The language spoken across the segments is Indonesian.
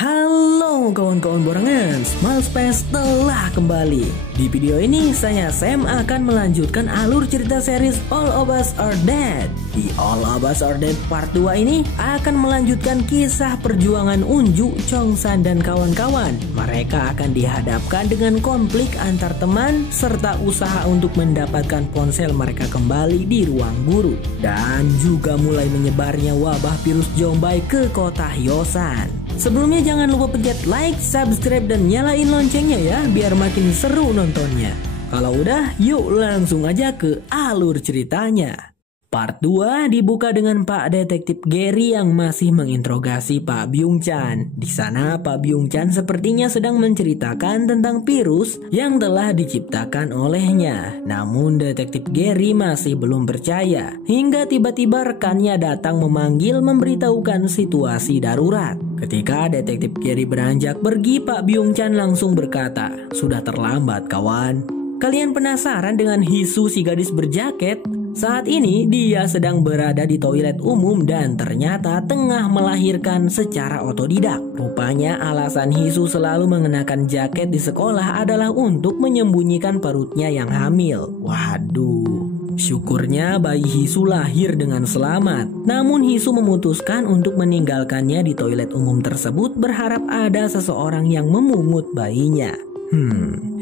Halo kawan-kawan borangan, Small Space telah kembali. Di video ini saya Sam akan melanjutkan alur cerita series All of Us Are Dead. Di All of Us Are Dead part 2 ini akan melanjutkan kisah perjuangan Unju, Chongsan dan kawan-kawan. Mereka akan dihadapkan dengan konflik antar teman serta usaha untuk mendapatkan ponsel mereka kembali di ruang guru. Dan juga mulai menyebarnya wabah virus Zombai ke kota Hyosan. Sebelumnya jangan lupa pencet like, subscribe, dan nyalain loncengnya ya, biar makin seru nontonnya. Kalau udah, yuk langsung aja ke alur ceritanya. Part 2 dibuka dengan Pak Detektif Gary yang masih menginterogasi Pak Byung-chan. Di sana Pak Byung-chan sepertinya sedang menceritakan tentang virus yang telah diciptakan olehnya. Namun Detektif Gary masih belum percaya. Hingga tiba-tiba rekannya datang memanggil memberitahukan situasi darurat. Ketika Detektif Gary beranjak pergi, Pak Byung-chan langsung berkata, "Sudah terlambat kawan. Kalian penasaran dengan Hisu si gadis berjaket? Saat ini dia sedang berada di toilet umum dan ternyata tengah melahirkan secara otodidak. Rupanya alasan Hisu selalu mengenakan jaket di sekolah adalah untuk menyembunyikan perutnya yang hamil." Waduh. Syukurnya bayi Hisu lahir dengan selamat. Namun Hisu memutuskan untuk meninggalkannya di toilet umum tersebut berharap ada seseorang yang memungut bayinya.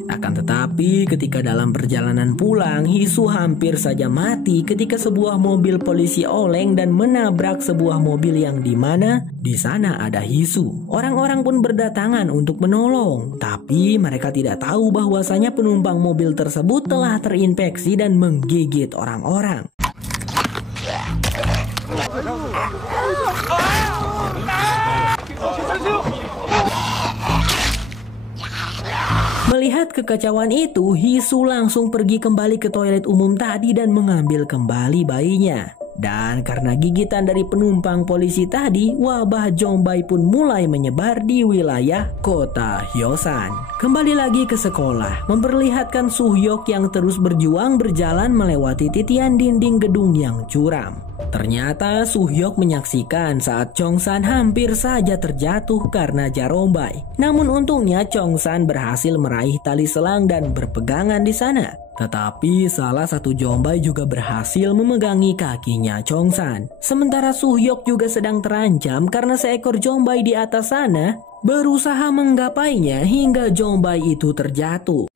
Akan tetapi ketika dalam perjalanan pulang, Hisu hampir saja mati ketika sebuah mobil polisi oleng dan menabrak sebuah mobil yang dimana di sana ada Hisu. Orang-orang pun berdatangan untuk menolong, tapi mereka tidak tahu bahwasanya penumpang mobil tersebut telah terinfeksi dan menggigit orang-orang. Melihat kekacauan itu, Hisu langsung pergi kembali ke toilet umum tadi dan mengambil kembali bayinya. Dan karena gigitan dari penumpang polisi tadi, wabah Zombai pun mulai menyebar di wilayah kota Hyosan. Kembali lagi ke sekolah, memperlihatkan Suhyok yang terus berjuang berjalan melewati titian dinding gedung yang curam. Ternyata Suhyok menyaksikan saat Chongsan hampir saja terjatuh karena jarombai. Namun untungnya Chongsan berhasil meraih tali selang dan berpegangan di sana. Tetapi salah satu Zombai juga berhasil memegangi kakinya Chongsan. Sementara Suhyok juga sedang terancam karena seekor Zombai di atas sana berusaha menggapainya hingga Zombai itu terjatuh.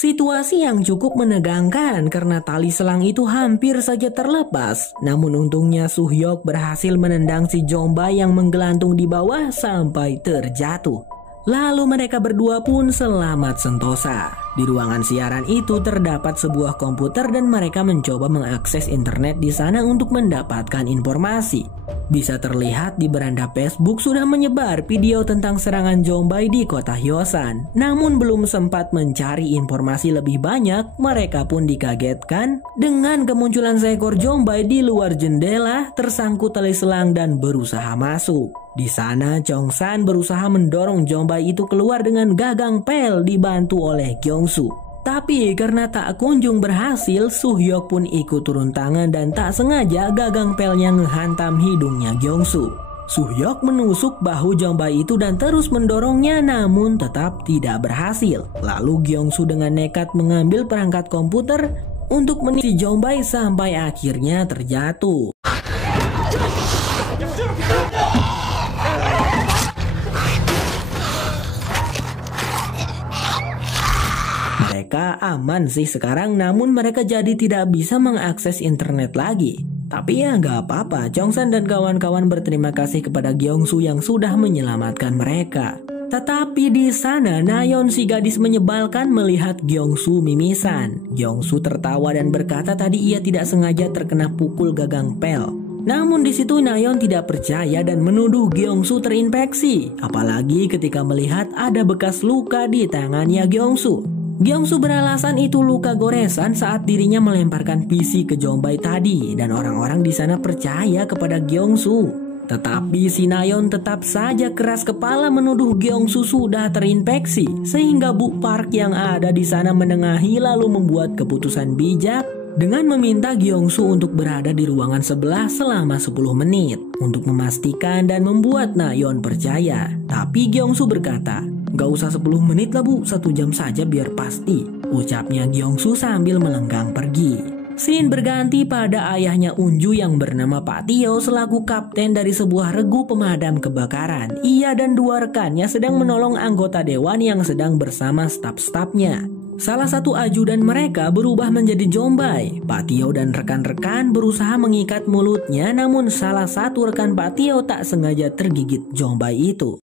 Situasi yang cukup menegangkan karena tali selang itu hampir saja terlepas. Namun untungnya Suhyok berhasil menendang si Zombai yang menggelantung di bawah sampai terjatuh. Lalu mereka berdua pun selamat sentosa. Di ruangan siaran itu terdapat sebuah komputer dan mereka mencoba mengakses internet di sana untuk mendapatkan informasi. Bisa terlihat di beranda Facebook sudah menyebar video tentang serangan Zombai di kota Hyosan. Namun belum sempat mencari informasi lebih banyak, mereka pun dikagetkan dengan kemunculan seekor Zombai di luar jendela, tersangkut tali selang dan berusaha masuk. Di sana Chongsan berusaha mendorong Zombai itu keluar dengan gagang pel dibantu oleh Gyeongsu. Tapi karena tak kunjung berhasil, Suhyok pun ikut turun tangan dan tak sengaja gagang pelnya ngehantam hidungnya Gyeongsu. Suhyok menusuk bahu Zombai itu dan terus mendorongnya namun tetap tidak berhasil. Lalu Gyeongsu dengan nekat mengambil perangkat komputer untuk menisi Zombai sampai akhirnya terjatuh. Mereka aman sih sekarang, namun mereka jadi tidak bisa mengakses internet lagi. Tapi ya nggak apa-apa, Chongsan dan kawan-kawan berterima kasih kepada Gyeongsu yang sudah menyelamatkan mereka. Tetapi di sana Nayeon si gadis menyebalkan melihat Gyeongsu mimisan. Gyeongsu tertawa dan berkata tadi ia tidak sengaja terkena pukul gagang pel. Namun di situ Nayeon tidak percaya dan menuduh Gyeongsu terinfeksi. Apalagi ketika melihat ada bekas luka di tangannya Gyeongsu. Gyeongsu beralasan itu luka goresan saat dirinya melemparkan PC ke Zombai tadi dan orang-orang di sana percaya kepada Gyeongsu. Tetapi si Nayeon tetap saja keras kepala menuduh Gyeongsu sudah terinfeksi, sehingga Bu Park yang ada di sana menengahi lalu membuat keputusan bijak dengan meminta Gyeongsu untuk berada di ruangan sebelah selama 10 menit untuk memastikan dan membuat Nayeon percaya. Tapi Gyeongsu berkata, "Gak usah 10 menit lah Bu, 1 jam saja biar pasti," ucapnya Gyeongsu sambil melenggang pergi. Scene berganti pada ayahnya Unju yang bernama Pak Tio selaku kapten dari sebuah regu pemadam kebakaran. Ia dan 2 rekannya sedang menolong anggota dewan yang sedang bersama staf-stafnya. Salah satu ajudan mereka berubah menjadi Jombay. Pak Tio dan rekan-rekan berusaha mengikat mulutnya, namun salah satu rekan Pak Tio tak sengaja tergigit Jombay itu.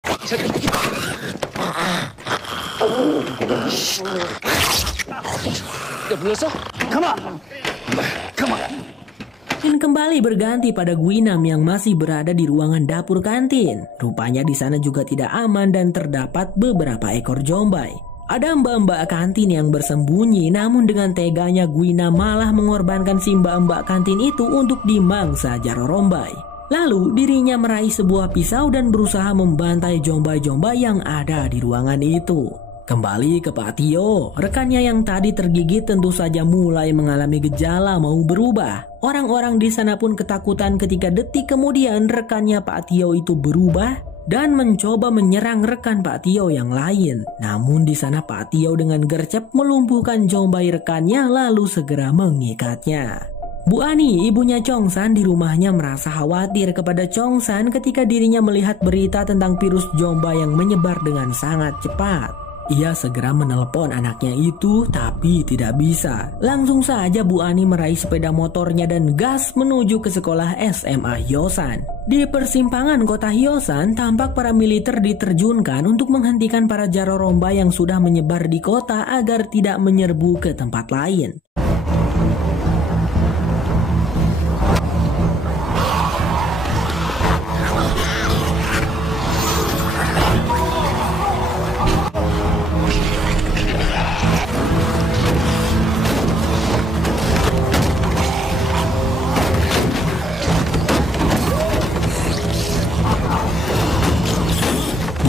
Dan kembali berganti pada Guinam yang masih berada di ruangan dapur kantin. Rupanya di sana juga tidak aman dan terdapat beberapa ekor Jombay. Ada mbak-mbak kantin yang bersembunyi, namun dengan teganya Guinam malah mengorbankan si mbak-mbak kantin itu untuk dimangsa Jarorombay. Lalu dirinya meraih sebuah pisau dan berusaha membantai Jombay-Jombay yang ada di ruangan itu. Kembali ke Pak Tio, rekannya yang tadi tergigit tentu saja mulai mengalami gejala mau berubah. Orang-orang di sana pun ketakutan ketika detik kemudian rekannya Pak Tio itu berubah dan mencoba menyerang rekan Pak Tio yang lain. Namun di sana Pak Tio dengan gercep melumpuhkan Jombay rekannya lalu segera mengikatnya. Bu Ani, ibunya Chongsan di rumahnya merasa khawatir kepada Chongsan ketika dirinya melihat berita tentang virus Jombay yang menyebar dengan sangat cepat. Ia segera menelepon anaknya itu, tapi tidak bisa. Langsung saja Bu Ani meraih sepeda motornya dan gas menuju ke sekolah SMA Hyosan. Di persimpangan kota Hyosan, tampak para militer diterjunkan untuk menghentikan para Jarorombay yang sudah menyebar di kota agar tidak menyerbu ke tempat lain.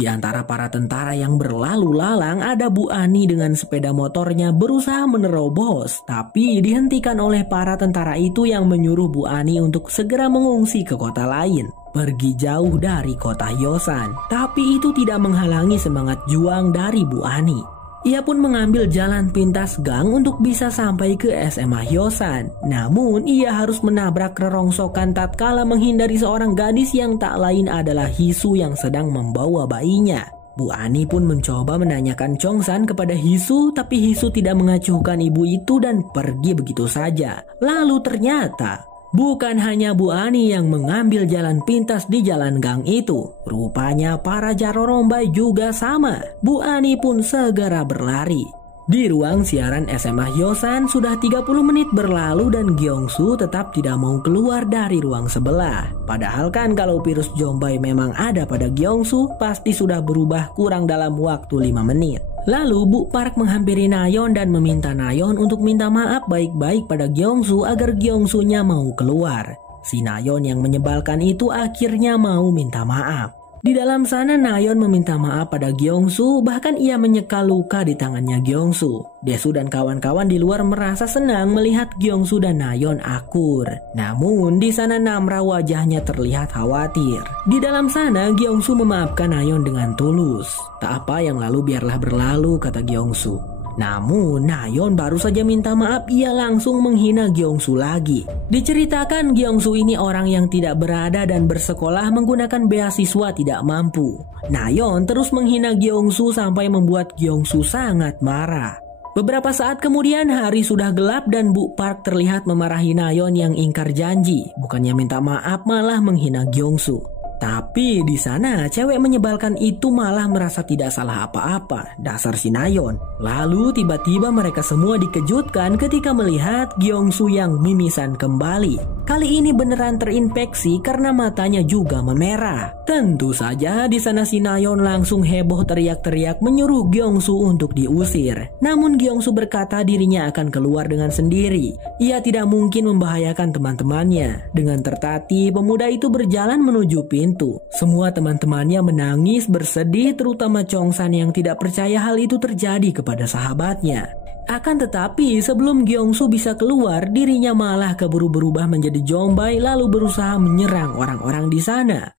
Di antara para tentara yang berlalu lalang ada Bu Ani dengan sepeda motornya berusaha menerobos, tapi dihentikan oleh para tentara itu yang menyuruh Bu Ani untuk segera mengungsi ke kota lain, pergi jauh dari kota Hyosan. Tapi itu tidak menghalangi semangat juang dari Bu Ani. Ia pun mengambil jalan pintas gang untuk bisa sampai ke SMA Hyosan. Namun ia harus menabrak rerongsokan tatkala menghindari seorang gadis yang tak lain adalah Hisu yang sedang membawa bayinya. Bu Ani pun mencoba menanyakan Chongsan kepada Hisu, tapi Hisu tidak mengacuhkan ibu itu dan pergi begitu saja. Lalu ternyata bukan hanya Bu Ani yang mengambil jalan pintas di jalan gang itu. Rupanya para Jarorombay juga sama. Bu Ani pun segera berlari. Di ruang siaran SMA Hyosan sudah 30 menit berlalu dan Gyeongsu tetap tidak mau keluar dari ruang sebelah. Padahal kan kalau virus Jombay memang ada pada Gyeongsu, pasti sudah berubah kurang dalam waktu 5 menit. Lalu Bu Park menghampiri Nayeon dan meminta Nayeon untuk minta maaf baik-baik pada Gyeongsu agar Gyeongsu-nya mau keluar. Si Nayeon yang menyebalkan itu akhirnya mau minta maaf. Di dalam sana Nayeon meminta maaf pada Gyeongsu, bahkan ia menyeka luka di tangannya Gyeongsu. Daesu dan kawan-kawan di luar merasa senang melihat Gyeongsu dan Nayeon akur. Namun di sana Namra wajahnya terlihat khawatir. Di dalam sana Gyeongsu memaafkan Nayeon dengan tulus. "Tak apa, yang lalu biarlah berlalu," kata Gyeongsu. Namun Nayeon baru saja minta maaf ia langsung menghina Gyeongsu lagi. Diceritakan Gyeongsu ini orang yang tidak berada dan bersekolah menggunakan beasiswa tidak mampu. Nayeon terus menghina Gyeongsu sampai membuat Gyeongsu sangat marah. Beberapa saat kemudian hari sudah gelap dan Bu Park terlihat memarahi Nayeon yang ingkar janji. Bukannya minta maaf malah menghina Gyeongsu. Tapi di sana cewek menyebalkan itu malah merasa tidak salah apa-apa, dasar si Nayeon. Lalu tiba-tiba mereka semua dikejutkan ketika melihat Gyeongsu yang mimisan kembali. Kali ini beneran terinfeksi karena matanya juga memerah. Tentu saja di sana si Nayeon langsung heboh teriak-teriak menyuruh Gyeongsu untuk diusir. Namun Gyeongsu berkata dirinya akan keluar dengan sendiri. Ia tidak mungkin membahayakan teman-temannya. Dengan tertatih, pemuda itu berjalan menuju pintu. Semua teman-temannya menangis bersedih, terutama Chongsan yang tidak percaya hal itu terjadi kepada sahabatnya. Akan tetapi sebelum Gyeongsu bisa keluar, dirinya malah keburu berubah menjadi Jombay lalu berusaha menyerang orang-orang di sana.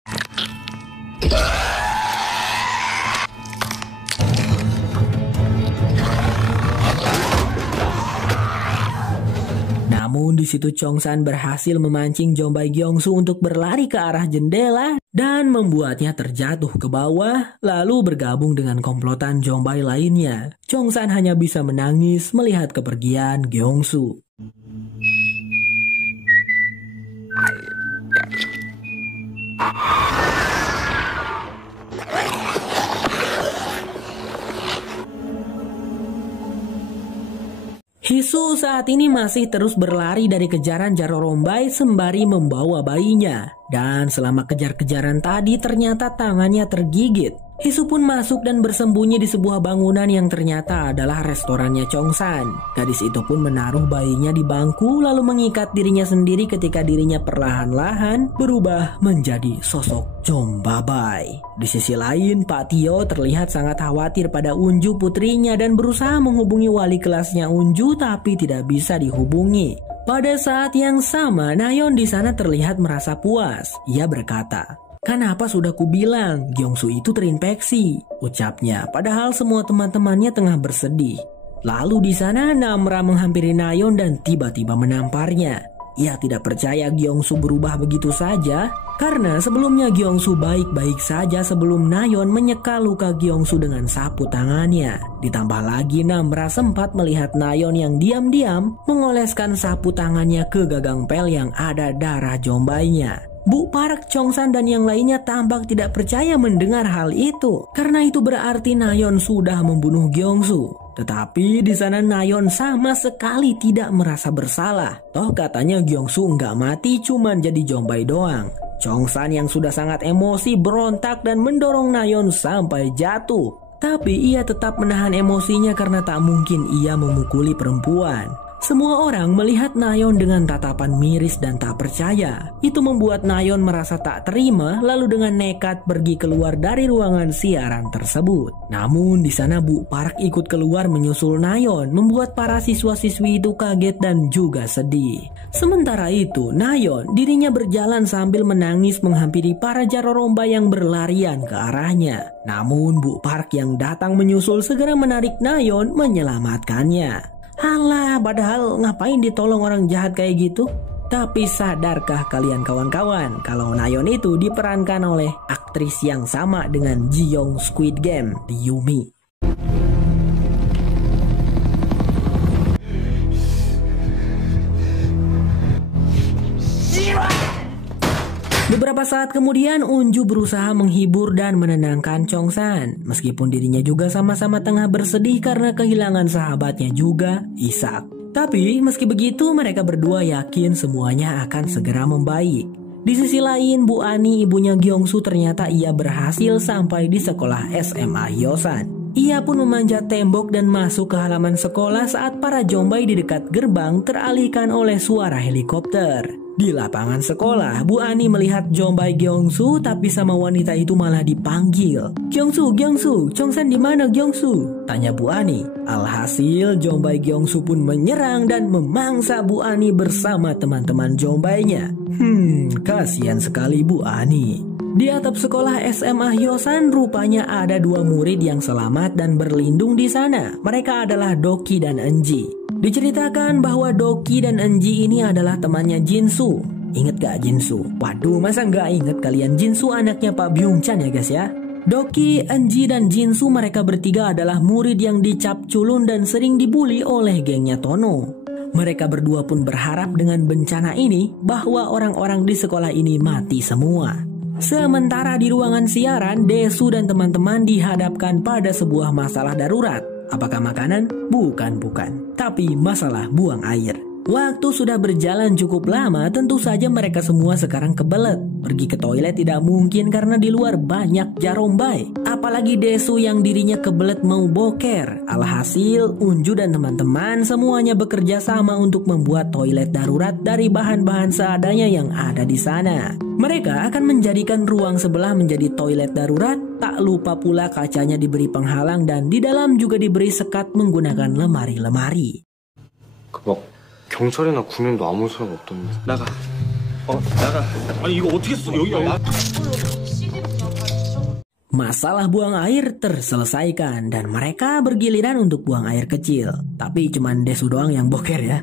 Namun di situ Chongsan berhasil memancing Jombay Gyeongsu untuk berlari ke arah jendela dan membuatnya terjatuh ke bawah lalu bergabung dengan komplotan Jombay lainnya. Chongsan hanya bisa menangis melihat kepergian Gyeongsu. Hisu saat ini masih terus berlari dari kejaran Jarorombay sembari membawa bayinya. Dan selama kejar-kejaran tadi ternyata tangannya tergigit. Hisu pun masuk dan bersembunyi di sebuah bangunan yang ternyata adalah restorannya Chongsan. Gadis itu pun menaruh bayinya di bangku lalu mengikat dirinya sendiri ketika dirinya perlahan-lahan berubah menjadi sosok Jombabay. Di sisi lain, Pak Tio terlihat sangat khawatir pada Unju putrinya dan berusaha menghubungi wali kelasnya Unju tapi tidak bisa dihubungi. Pada saat yang sama, Nayeon di sana terlihat merasa puas. Ia berkata, "Kenapa sudah kubilang, Gyeongsu itu terinfeksi," ucapnya, padahal semua teman-temannya tengah bersedih. Lalu di sana Namra menghampiri Nayeon dan tiba-tiba menamparnya. Ia tidak percaya Gyeongsu berubah begitu saja, karena sebelumnya Gyeongsu baik-baik saja sebelum Nayeon menyeka luka Gyeongsu dengan sapu tangannya. Ditambah lagi Namra sempat melihat Nayeon yang diam-diam mengoleskan sapu tangannya ke gagang pel yang ada darah Jombaynya. Bu Park, Chongsan dan yang lainnya tampak tidak percaya mendengar hal itu, karena itu berarti Nayeon sudah membunuh Gyeongsu. Tetapi di sana Nayeon sama sekali tidak merasa bersalah. Toh katanya Gyeongsu nggak mati, cuman jadi Jombay doang. Chongsan yang sudah sangat emosi berontak dan mendorong Nayeon sampai jatuh. Tapi ia tetap menahan emosinya karena tak mungkin ia memukuli perempuan. Semua orang melihat Nayeon dengan tatapan miris dan tak percaya. Itu membuat Nayeon merasa tak terima lalu dengan nekat pergi keluar dari ruangan siaran tersebut. Namun di sana Bu Park ikut keluar menyusul Nayeon, membuat para siswa-siswi itu kaget dan juga sedih. Sementara itu Nayeon dirinya berjalan sambil menangis menghampiri para Jarorombay yang berlarian ke arahnya. Namun Bu Park yang datang menyusul segera menarik Nayeon menyelamatkannya. Alah, padahal ngapain ditolong orang jahat kayak gitu? Tapi sadarkah kalian kawan-kawan kalau Nayeon itu diperankan oleh aktris yang sama dengan Ji-young Squid Game di Yumi? Beberapa saat kemudian Unju berusaha menghibur dan menenangkan Chongsan. Meskipun dirinya juga sama-sama tengah bersedih karena kehilangan sahabatnya juga, Isak. Tapi meski begitu mereka berdua yakin semuanya akan segera membaik. Di sisi lain Bu Ani ibunya Gyeongsu ternyata ia berhasil sampai di sekolah SMA Hyosan. Ia pun memanjat tembok dan masuk ke halaman sekolah saat para Jombay di dekat gerbang teralihkan oleh suara helikopter. Di lapangan sekolah, Bu Ani melihat Jombay Gyeongsu tapi sama wanita itu malah dipanggil. "Gyeongsu, Gyeongsu, Chongsan di mana Gyeongsu?" tanya Bu Ani. Alhasil Jombay Gyeongsu pun menyerang dan memangsa Bu Ani bersama teman-teman Jombaynya. Kasihan sekali Bu Ani. Di atap sekolah SMA Hyosan rupanya ada dua murid yang selamat dan berlindung di sana. Mereka adalah Doki dan Enji. Diceritakan bahwa Doki dan Enji ini adalah temannya Jinsu. Ingat gak Jinsu? Waduh, masa gak inget kalian? Jinsu anaknya Pak Byung-chan ya guys ya. Doki, Enji, dan Jinsu mereka bertiga adalah murid yang dicap culun dan sering dibully oleh gengnya Tono. Mereka berdua pun berharap dengan bencana ini bahwa orang-orang di sekolah ini mati semua. Sementara di ruangan siaran, Desu dan teman-teman dihadapkan pada sebuah masalah darurat. Apakah makanan? Bukan. Tapi masalah buang air. Waktu sudah berjalan cukup lama, tentu saja mereka semua sekarang kebelet. Pergi ke toilet tidak mungkin karena di luar banyak jarombai. Apalagi Desu yang dirinya kebelet mau boker. Alhasil, Unju dan teman-teman semuanya bekerja sama untuk membuat toilet darurat dari bahan-bahan seadanya yang ada di sana. Mereka akan menjadikan ruang sebelah menjadi toilet darurat. Tak lupa pula kacanya diberi penghalang dan di dalam juga diberi sekat menggunakan lemari-lemari. 경찰이나 군인도 아무 소용 없던데. 나가. 나가. 아니 이거 어떻게 써? 여기. Masalah buang air terselesaikan dan mereka bergiliran untuk buang air kecil. Tapi cuman Desu doang yang boker ya.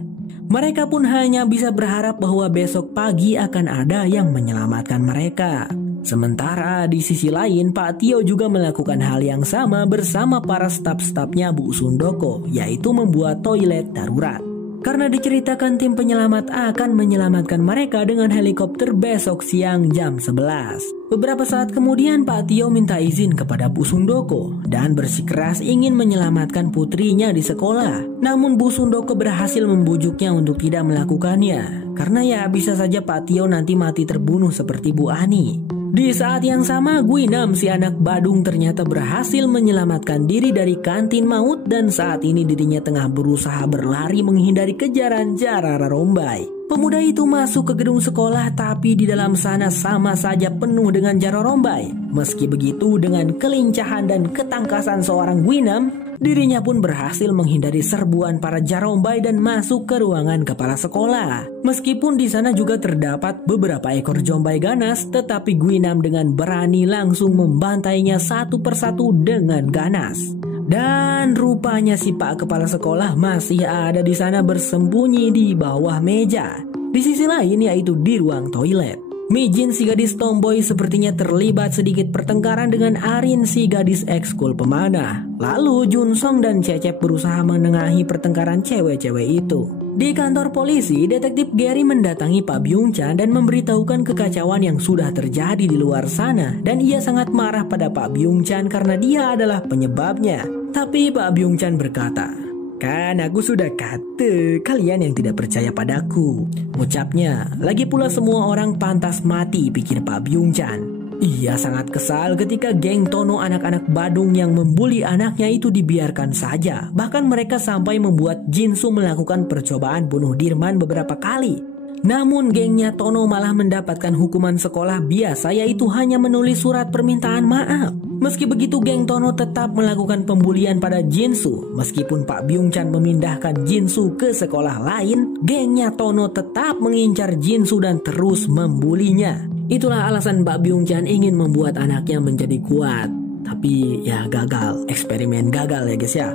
Mereka pun hanya bisa berharap bahwa besok pagi akan ada yang menyelamatkan mereka. Sementara di sisi lain, Pak Tio juga melakukan hal yang sama bersama para staf-stafnya Bu Sundoko, yaitu membuat toilet darurat. Karena diceritakan tim penyelamat akan menyelamatkan mereka dengan helikopter besok siang jam 11. Beberapa saat kemudian Pak Tio minta izin kepada Bu Sundoko dan bersikeras ingin menyelamatkan putrinya di sekolah. Namun Bu Sundoko berhasil membujuknya untuk tidak melakukannya. Karena ya bisa saja Pak Tio nanti mati terbunuh seperti Bu Ani. Di saat yang sama, Guinam si anak Badung ternyata berhasil menyelamatkan diri dari kantin maut dan saat ini dirinya tengah berusaha berlari menghindari kejaran Jarorombai. Pemuda itu masuk ke gedung sekolah tapi di dalam sana sama saja penuh dengan Jarorombai. Meski begitu, dengan kelincahan dan ketangkasan seorang Guinam, dirinya pun berhasil menghindari serbuan para Jarombai dan masuk ke ruangan kepala sekolah. Meskipun di sana juga terdapat beberapa ekor Jombai ganas, tetapi Guinam dengan berani langsung membantainya satu persatu dengan ganas. Dan rupanya si Pak Kepala Sekolah masih ada di sana bersembunyi di bawah meja. Di sisi lain yaitu di ruang toilet. Mijin si gadis tomboy sepertinya terlibat sedikit pertengkaran dengan Arin si gadis ekskul pemanah. Lalu Junsong dan Cecep berusaha menengahi pertengkaran cewek-cewek itu. Di kantor polisi, detektif Gary mendatangi Pak Byung-chan dan memberitahukan kekacauan yang sudah terjadi di luar sana. Dan ia sangat marah pada Pak Byung-chan karena dia adalah penyebabnya. Tapi Pak Byung-chan berkata, "Kan aku sudah kata kalian yang tidak percaya padaku," ucapnya. Lagi pula semua orang pantas mati, pikir Pak Byung-chan. Ia sangat kesal ketika geng Tono anak-anak Badung yang membuli anaknya itu dibiarkan saja. Bahkan mereka sampai membuat Jinsu melakukan percobaan bunuh Dirman beberapa kali. Namun gengnya Tono malah mendapatkan hukuman sekolah biasa, yaitu hanya menulis surat permintaan maaf. Meski begitu, geng Tono tetap melakukan pembulian pada Jinsu. Meskipun Pak Byung-chan memindahkan Jinsu ke sekolah lain, gengnya Tono tetap mengincar Jinsu dan terus membulinya. Itulah alasan Pak Byung-chan ingin membuat anaknya menjadi kuat. Tapi ya gagal, eksperimen gagal ya guys ya.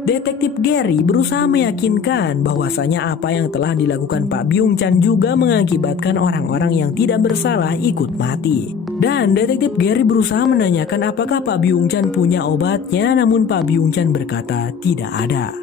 Detektif Gary berusaha meyakinkan bahwasanya apa yang telah dilakukan Pak Byung-chan juga mengakibatkan orang-orang yang tidak bersalah ikut mati. Dan detektif Gary berusaha menanyakan apakah Pak Byung-chan punya obatnya, namun Pak Byung-chan berkata tidak ada.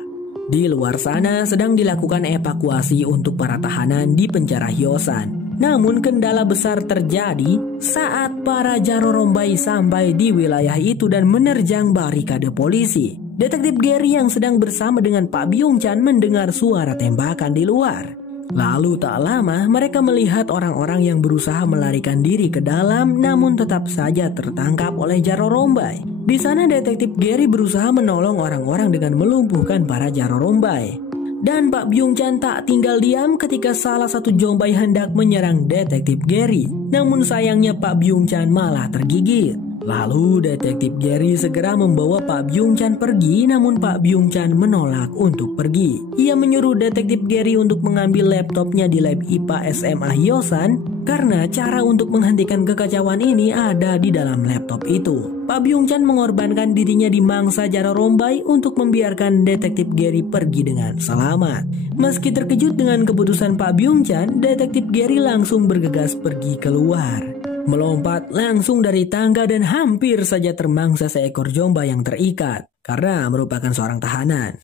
Di luar sana sedang dilakukan evakuasi untuk para tahanan di penjara Hyosan. Namun kendala besar terjadi saat para Jarorombai sampai di wilayah itu dan menerjang barikade polisi. Detektif Gary yang sedang bersama dengan Pak Byung-chan mendengar suara tembakan di luar. Lalu tak lama mereka melihat orang-orang yang berusaha melarikan diri ke dalam, namun tetap saja tertangkap oleh Jarorombai. Di sana detektif Gary berusaha menolong orang-orang dengan melumpuhkan para Jarorombai. Dan Pak Byung-chan tak tinggal diam ketika salah satu Jombai hendak menyerang detektif Gary. Namun sayangnya Pak Byung-chan malah tergigit. Lalu detektif Gary segera membawa Pak Byung-chan pergi, namun Pak Byung-chan menolak untuk pergi. Ia menyuruh detektif Gary untuk mengambil laptopnya di lab IPA SMA Hyosan karena cara untuk menghentikan kekacauan ini ada di dalam laptop itu. Pak Byung-chan mengorbankan dirinya di mangsa Jarorombai untuk membiarkan detektif Gary pergi dengan selamat. Meski terkejut dengan keputusan Pak Byung-chan, detektif Gary langsung bergegas pergi keluar. Melompat langsung dari tangga dan hampir saja termangsa seekor Jomba yang terikat karena merupakan seorang tahanan.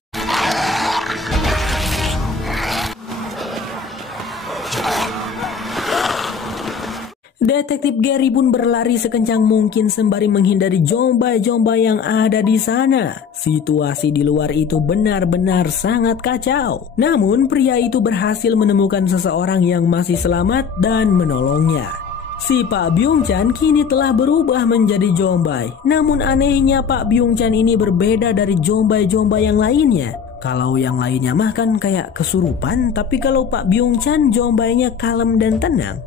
Detektif Gary pun berlari sekencang mungkin sembari menghindari jombai-jombai yang ada di sana. Situasi di luar itu benar-benar sangat kacau. Namun pria itu berhasil menemukan seseorang yang masih selamat dan menolongnya. Si Pak Byung-chan kini telah berubah menjadi jombai. Namun anehnya Pak Byung-chan ini berbeda dari jombai-jombai yang lainnya. Kalau yang lainnya mah kan kayak kesurupan, tapi kalau Pak Byung-chan jombainya kalem dan tenang.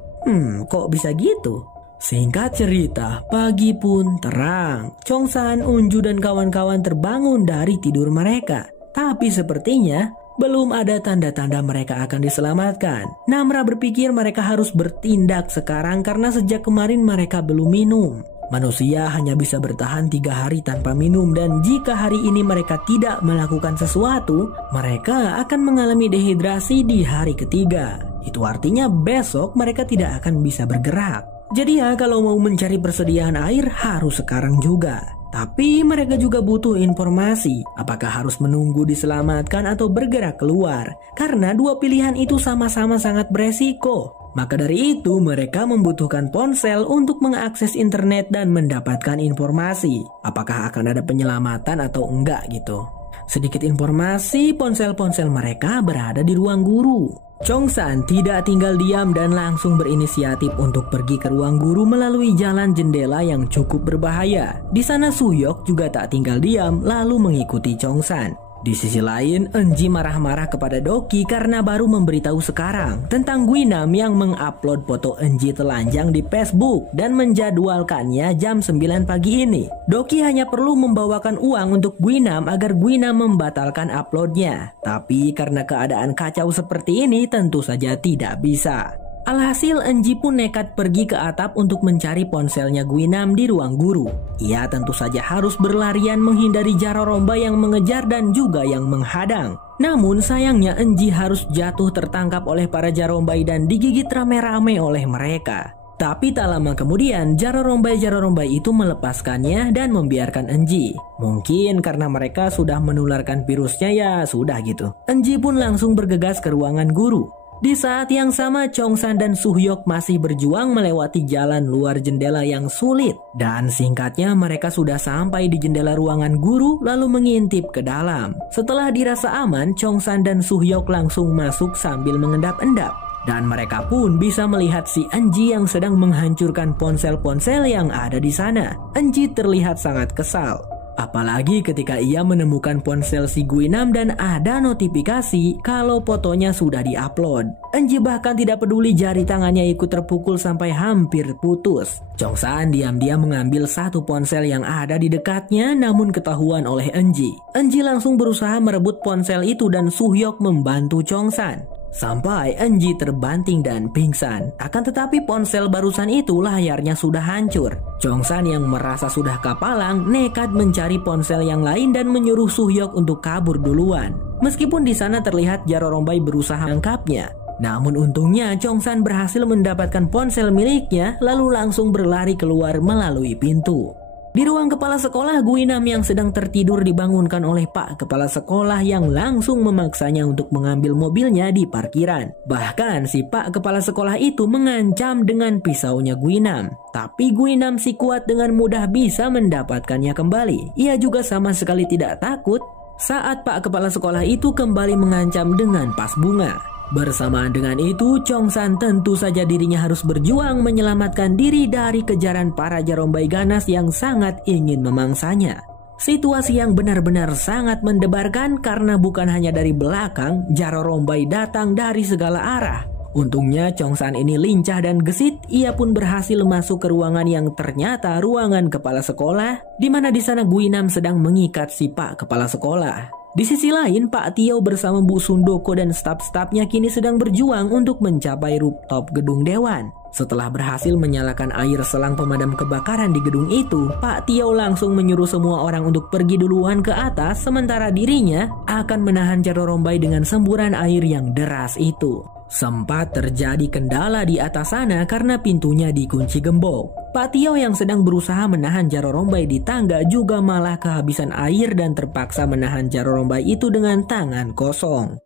Kok bisa gitu? Singkat cerita, pagi pun terang. Chong-san, Unju dan kawan-kawan terbangun dari tidur mereka. Tapi sepertinya belum ada tanda-tanda mereka akan diselamatkan. Namra berpikir mereka harus bertindak sekarang karena sejak kemarin mereka belum minum. Manusia hanya bisa bertahan 3 hari tanpa minum, dan jika hari ini mereka tidak melakukan sesuatu, mereka akan mengalami dehidrasi di hari ketiga. Itu artinya besok mereka tidak akan bisa bergerak. Jadi ya kalau mau mencari persediaan air harus sekarang juga. Tapi mereka juga butuh informasi, apakah harus menunggu diselamatkan atau bergerak keluar. Karena dua pilihan itu sama-sama sangat beresiko. Maka dari itu mereka membutuhkan ponsel untuk mengakses internet dan mendapatkan informasi. Apakah akan ada penyelamatan atau enggak gitu. Sedikit informasi, ponsel-ponsel mereka berada di ruang guru. Chong-san tidak tinggal diam dan langsung berinisiatif untuk pergi ke ruang guru melalui jalan jendela yang cukup berbahaya. Di sana Suyok juga tak tinggal diam lalu mengikuti Chong-san. Di sisi lain, Enji marah-marah kepada Doki karena baru memberitahu sekarang tentang Guinam yang mengupload foto Enji telanjang di Facebook dan menjadwalkannya jam 9 pagi ini. Doki hanya perlu membawakan uang untuk Guinam agar Guinam membatalkan uploadnya. Tapi karena keadaan kacau seperti ini tentu saja tidak bisa. Alhasil Enji pun nekat pergi ke atap untuk mencari ponselnya Guinam di ruang guru. Ia tentu saja harus berlarian menghindari Jaroromba yang mengejar dan juga yang menghadang. Namun sayangnya Enji harus jatuh tertangkap oleh para Jarombai dan digigit rame-rame oleh mereka. Tapi tak lama kemudian Jarorombai itu melepaskannya dan membiarkan Enji. Mungkin karena mereka sudah menularkan virusnya, ya sudah gitu. Enji pun langsung bergegas ke ruangan guru. Di saat yang sama Chong-san dan Suhyok masih berjuang melewati jalan luar jendela yang sulit. Dan singkatnya mereka sudah sampai di jendela ruangan guru lalu mengintip ke dalam. Setelah dirasa aman, Chong-san dan Suhyok langsung masuk sambil mengendap-endap. Dan mereka pun bisa melihat si Enji yang sedang menghancurkan ponsel-ponsel yang ada di sana. Enji terlihat sangat kesal. Apalagi ketika ia menemukan ponsel si Guinam dan ada notifikasi kalau fotonya sudah diupload. Enji bahkan tidak peduli jari tangannya ikut terpukul sampai hampir putus. Chong-san diam-diam mengambil satu ponsel yang ada di dekatnya namun ketahuan oleh Enji. Enji langsung berusaha merebut ponsel itu dan Suhyok membantu Chong-san. Sampai Enji terbanting dan pingsan. Akan tetapi ponsel barusan itu layarnya sudah hancur. Chong-san yang merasa sudah kapalang nekat mencari ponsel yang lain dan menyuruh Suhyok untuk kabur duluan. Meskipun di sana terlihat Jarorombai berusaha menangkapnya. Namun untungnya Chong-san berhasil mendapatkan ponsel miliknya lalu langsung berlari keluar melalui pintu. Di ruang kepala sekolah, Guinam yang sedang tertidur dibangunkan oleh Pak Kepala Sekolah yang langsung memaksanya untuk mengambil mobilnya di parkiran. Bahkan si Pak Kepala Sekolah itu mengancam dengan pisaunya Guinam. Tapi Guinam si kuat dengan mudah bisa mendapatkannya kembali. Ia juga sama sekali tidak takut saat Pak Kepala Sekolah itu kembali mengancam dengan pas bunga. Bersamaan dengan itu, Chong-san tentu saja dirinya harus berjuang menyelamatkan diri dari kejaran para Jarombai ganas yang sangat ingin memangsanya. Situasi yang benar-benar sangat mendebarkan karena bukan hanya dari belakang, Jarorombai datang dari segala arah. Untungnya Chong-san ini lincah dan gesit, ia pun berhasil masuk ke ruangan yang ternyata ruangan kepala sekolah, di mana di sana Guinam sedang mengikat si Pak Kepala Sekolah. Di sisi lain, Pak Tio bersama Bu Sundoko dan staf-stafnya kini sedang berjuang untuk mencapai rooftop gedung dewan. Setelah berhasil menyalakan air selang pemadam kebakaran di gedung itu, Pak Tio langsung menyuruh semua orang untuk pergi duluan ke atas, sementara dirinya akan menahan Jarorombai dengan semburan air yang deras itu. Sempat terjadi kendala di atas sana karena pintunya dikunci gembok. Pak Tio yang sedang berusaha menahan Jarorombai di tangga juga malah kehabisan air dan terpaksa menahan Jarorombai itu dengan tangan kosong.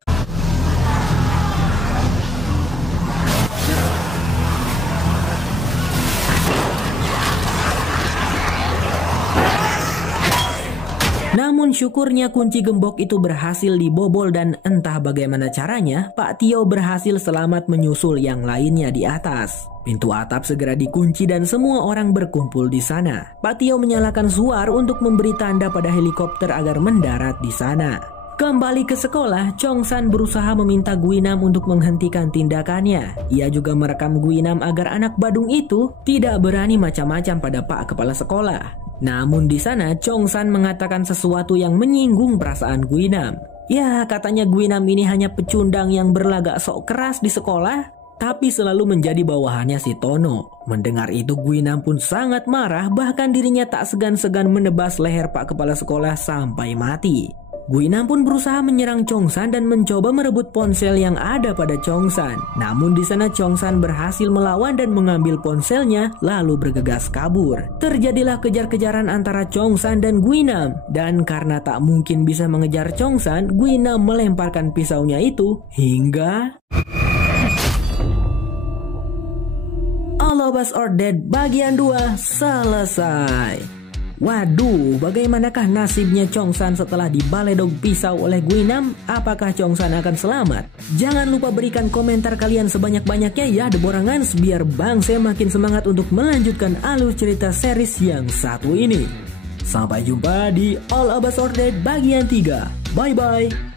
Namun syukurnya kunci gembok itu berhasil dibobol dan entah bagaimana caranya Pak Tio berhasil selamat menyusul yang lainnya di atas. Pintu atap segera dikunci dan semua orang berkumpul di sana. Pak Tio menyalakan suar untuk memberi tanda pada helikopter agar mendarat di sana. Kembali ke sekolah, Chong San berusaha meminta Guinam untuk menghentikan tindakannya. Ia juga merekam Guinam agar anak badung itu tidak berani macam-macam pada Pak Kepala Sekolah. Namun di sana Chong San mengatakan sesuatu yang menyinggung perasaan Guinam. Ya, katanya Guinam ini hanya pecundang yang berlagak sok keras di sekolah, tapi selalu menjadi bawahannya si Tono. Mendengar itu Guinam pun sangat marah, bahkan dirinya tak segan-segan menebas leher Pak Kepala Sekolah sampai mati. Guinam pun berusaha menyerang Chong San dan mencoba merebut ponsel yang ada pada Chong San. Namun di sana Chong San berhasil melawan dan mengambil ponselnya lalu bergegas kabur. Terjadilah kejar-kejaran antara Chong San dan Guinam, dan karena tak mungkin bisa mengejar Chong San, Guinam melemparkan pisaunya itu hingga All of Us Are Dead bagian 2 selesai. Waduh, bagaimanakah nasibnya Chong San setelah dibaledog pisau oleh Guinam? Apakah Chong San akan selamat? Jangan lupa berikan komentar kalian sebanyak-banyaknya ya The Borangans, biar Bang saya makin semangat untuk melanjutkan alur cerita series yang satu ini. Sampai jumpa di All of Us Are Dead bagian 3. Bye bye.